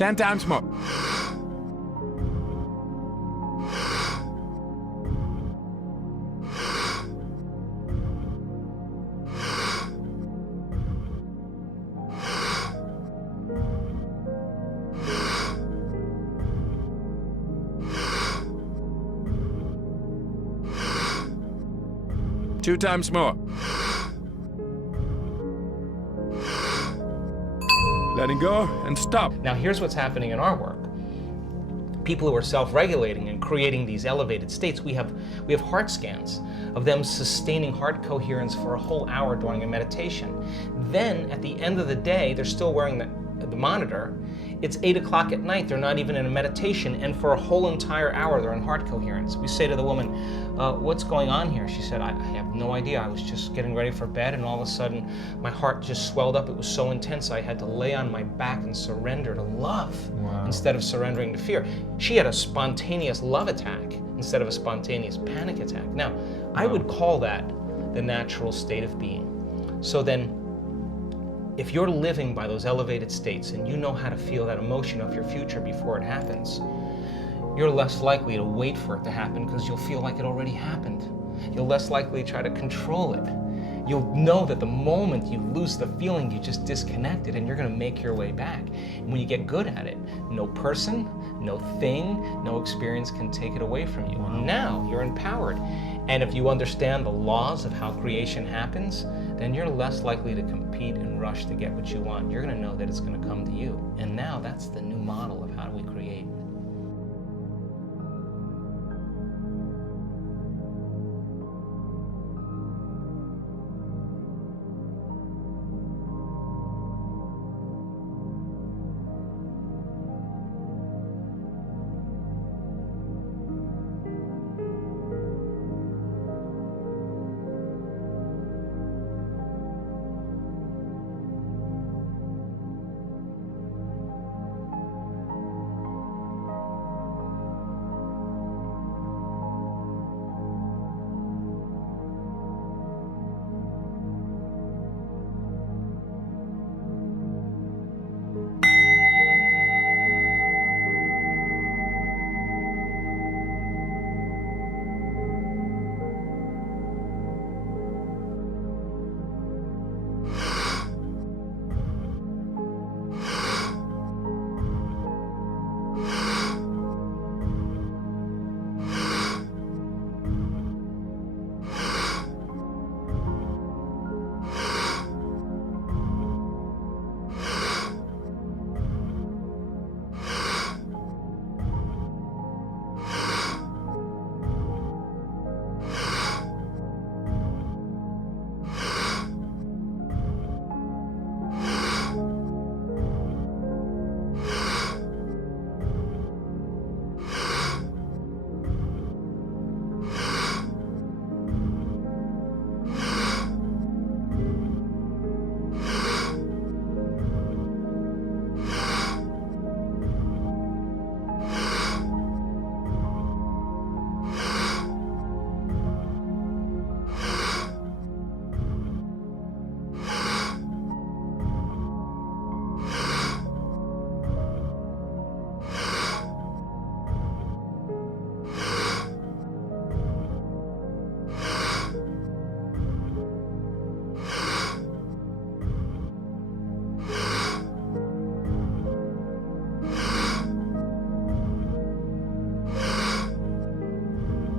10 times more. Two times more. Letting go and stop. Now here's what's happening in our work. People who are self-regulating and creating these elevated states, we have heart scans of them sustaining heart coherence for a whole hour during a meditation. Then at the end of the day, they're still wearing the monitor. It's 8 o'clock at night, they're not even in a meditation, and for a whole entire hour they're in heart coherence. We say to the woman, what's going on here? She said, I have no idea. I was just getting ready for bed and all of a sudden my heart just swelled up. It was so intense I had to lay on my back and surrender to love instead of surrendering to fear. She had a spontaneous love attack instead of a spontaneous panic attack. Now, I would call that the natural state of being. So then, if you're living by those elevated states and you know how to feel that emotion of your future before it happens, you're less likely to wait for it to happen because you'll feel like it already happened. You're less likely to try to control it. You'll know that the moment you lose the feeling, you just disconnected and you're going to make your way back. And when you get good at it, no person, no thing, no experience can take it away from you. And now you're empowered. And if you understand the laws of how creation happens, then you're less likely to compete and rush to get what you want. You're going to know that it's going to come to you. And now that's the new model of how do we create.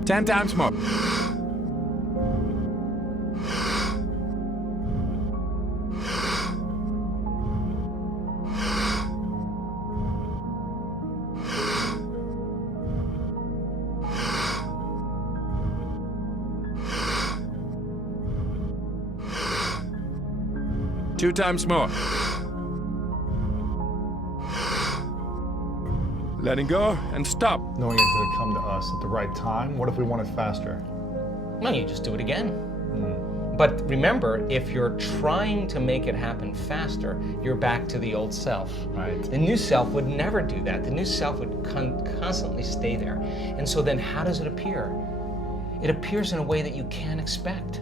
Ten times more. Two times more. Letting go and stop. Knowing it's going to come to us at the right time. What if we want it faster? Well, you just do it again. But remember, if you're trying to make it happen faster, you're back to the old self. Right. The new self would never do that. The new self would constantly stay there. And so then how does it appear? It appears in a way that you can't expect.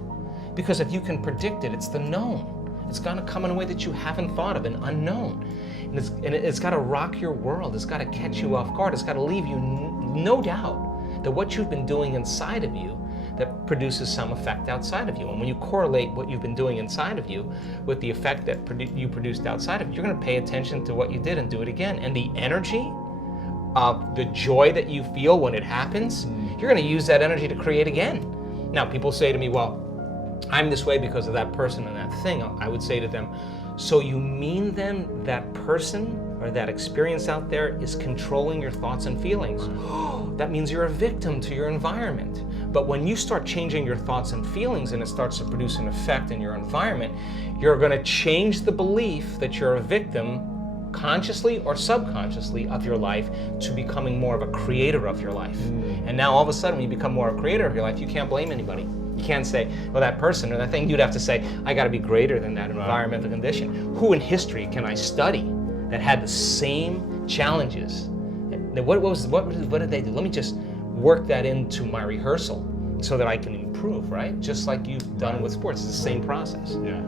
Because if you can predict it, it's the known. It's gonna come in a way that you haven't thought of, an unknown. And it's gotta rock your world. It's gotta catch you off guard. It's gotta leave you no doubt that what you've been doing inside of you that produces some effect outside of you. And when you correlate what you've been doing inside of you with the effect that you produced outside of you, you're gonna pay attention to what you did and do it again. And the energy of the joy that you feel when it happens, you're gonna use that energy to create again. Now, people say to me, well, I'm this way because of that person and that thing. I would say to them, so you mean then that person or that experience out there is controlling your thoughts and feelings? That means you're a victim to your environment. But when you start changing your thoughts and feelings and it starts to produce an effect in your environment, you're going to change the belief that you're a victim, consciously or subconsciously, of your life to becoming more of a creator of your life. And now all of a sudden when you become more a creator of your life, you can't blame anybody. You can't say, well, that person or that thing. You'd have to say, I got to be greater than that environmental condition. Who in history can I study that had the same challenges? What did they do? Let me just work that into my rehearsal so that I can improve, right? Just like you've done with sports. It's the same process. Yeah.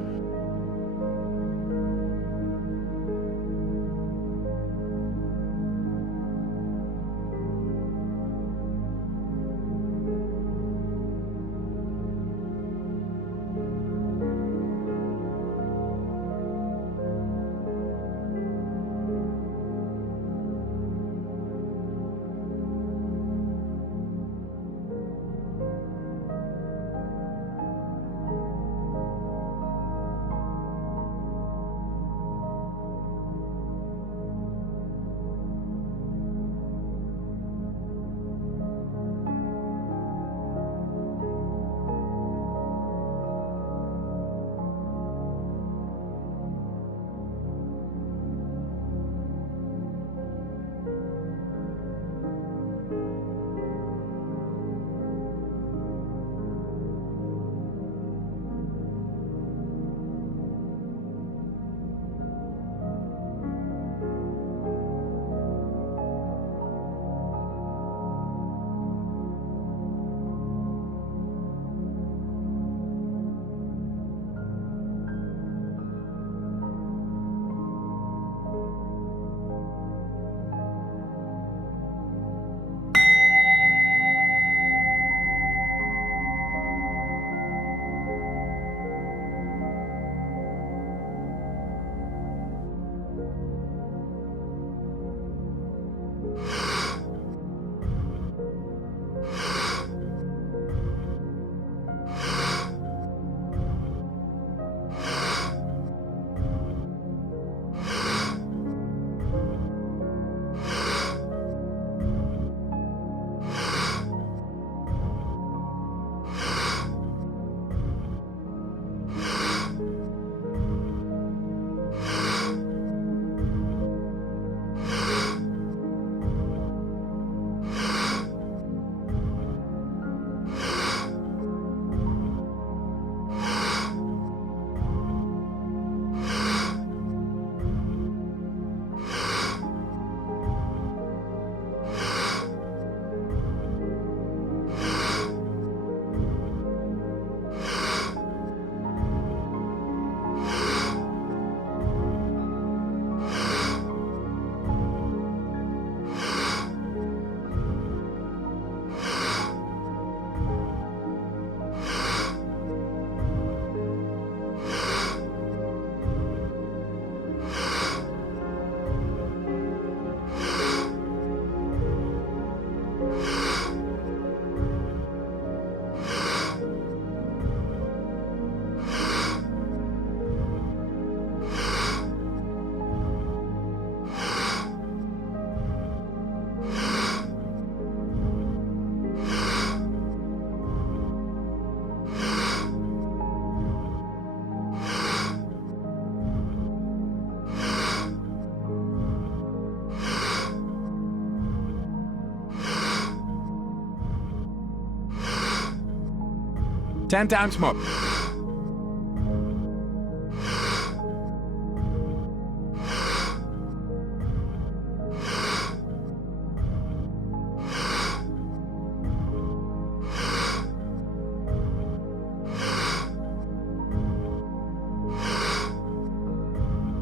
Ten times more.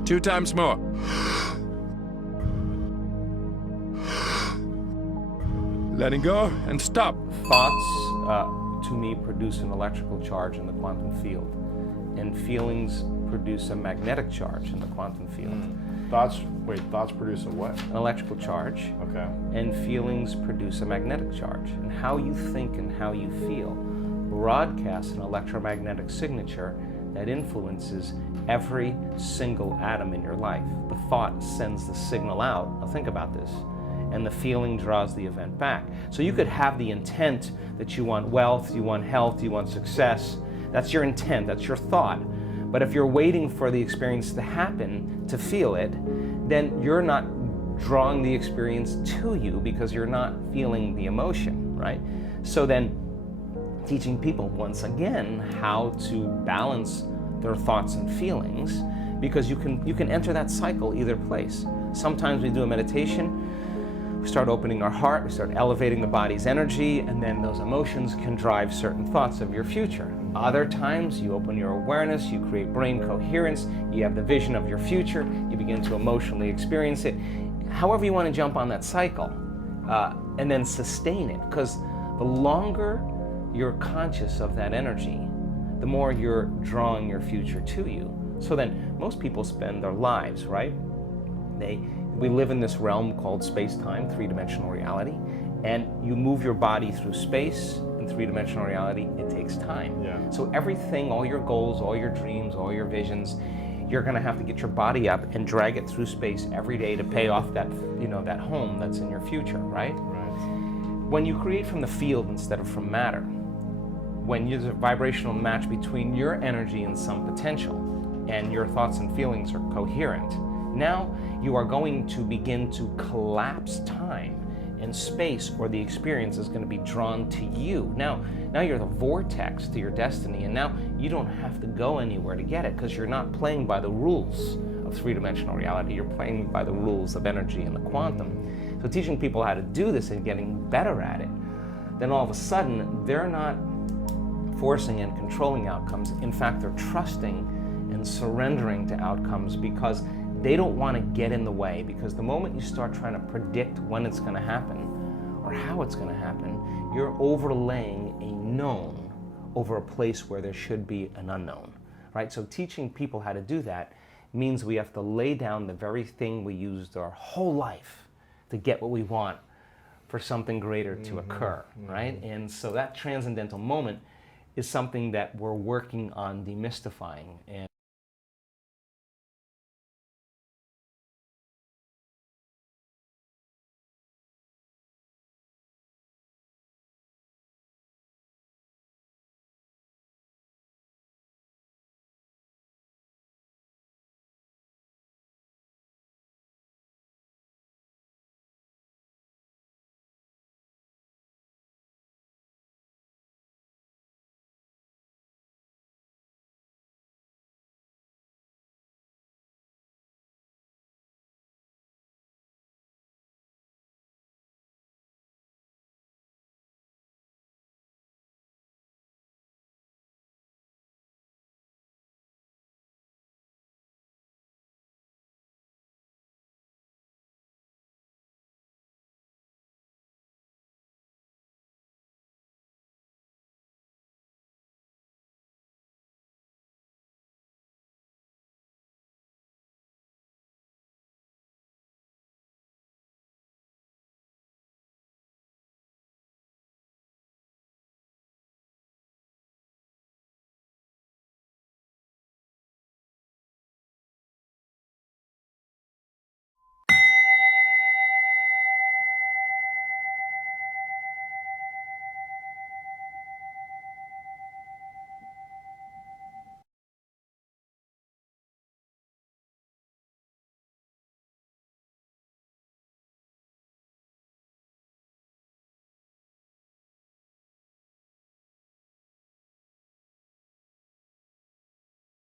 2 times more. Letting go and stop. Thoughts, to me, produce an electrical charge in the quantum field, and feelings produce a magnetic charge in the quantum field. Thoughts produce a what? An electrical charge, Okay. and feelings produce a magnetic charge. And how you think and how you feel broadcasts an electromagnetic signature that influences every single atom in your life. The thought sends the signal out. Now think about this. And the feeling draws the event back. So you could have the intent that you want wealth, you want health, you want success. That's your intent, that's your thought. But if you're waiting for the experience to happen to feel it, then you're not drawing the experience to you because you're not feeling the emotion, right? So then teaching people once again how to balance their thoughts and feelings, because you can enter that cycle either place. Sometimes we do a meditation, we start opening our heart, we start elevating the body's energy, and then those emotions can drive certain thoughts of your future. Other times, you open your awareness, you create brain coherence, you have the vision of your future, you begin to emotionally experience it. However you want to jump on that cycle, and then sustain it, because the longer you're conscious of that energy, the more you're drawing your future to you. So then, most people spend their lives, right? We live in this realm called space-time, three-dimensional reality, and you move your body through space in three-dimensional reality, it takes time. Yeah. So everything, all your goals, all your dreams, all your visions, you're gonna have to get your body up and drag it through space every day to pay off that, that home that's in your future, right? Right. When you create from the field instead of from matter, when there's a vibrational match between your energy and some potential, and your thoughts and feelings are coherent, now you are going to begin to collapse time and space, or the experience is going to be drawn to you. Now you're the vortex to your destiny, and now you don't have to go anywhere to get it, because you're not playing by the rules of three-dimensional reality, you're playing by the rules of energy and the quantum. So teaching people how to do this and getting better at it, then all of a sudden they're not forcing and controlling outcomes. In fact, they're trusting and surrendering to outcomes, because they don't want to get in the way. Because the moment you start trying to predict when it's going to happen or how it's going to happen, you're overlaying a known over a place where there should be an unknown, right? So teaching people how to do that means we have to lay down the very thing we used our whole life to get what we want for something greater to occur, right? And so that transcendental moment is something that we're working on demystifying. And